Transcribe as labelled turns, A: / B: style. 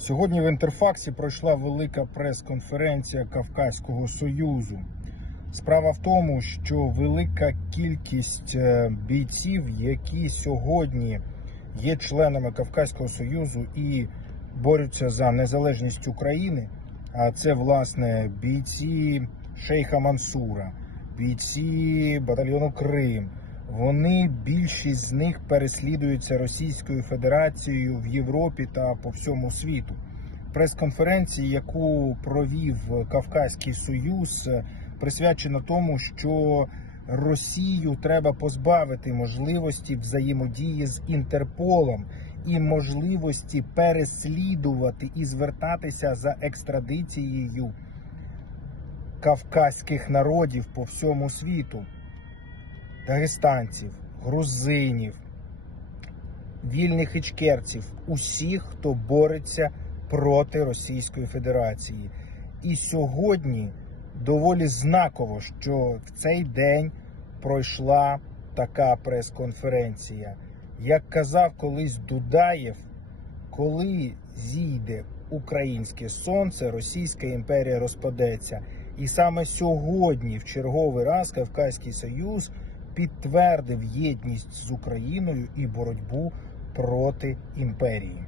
A: Сьогодні в Інтерфаксі пройшла велика прес-конференція Кавказького Союзу. Справа в тому, що велика кількість е, бійців, які сьогодні є членами Кавказького Союзу і борються за незалежність України, а це власне бійці Шейха Мансура, бійці батальйону Крим. Вони більшість з них переслідуються Російською Федерацією в Європі та по всьому світу. Прес-конференції, яку провів Кавказький Союз, присвячена тому, що Росію треба позбавити можливості взаємодії з Інтерполом і можливості переслідувати і звертатися за екстрадицією кавказьких народів по всьому світу дагестанців, грузинів, вільних ічкерців, усіх, хто бореться проти Російської Федерації. І сьогодні доволі знаково, що в цей день пройшла така прес-конференція. Як казав колись Дудаєв, коли зійде українське сонце, Російська імперія розпадеться. І саме сьогодні, в черговий раз, Кавказький Союз підтвердив єдність з Україною і боротьбу проти імперії.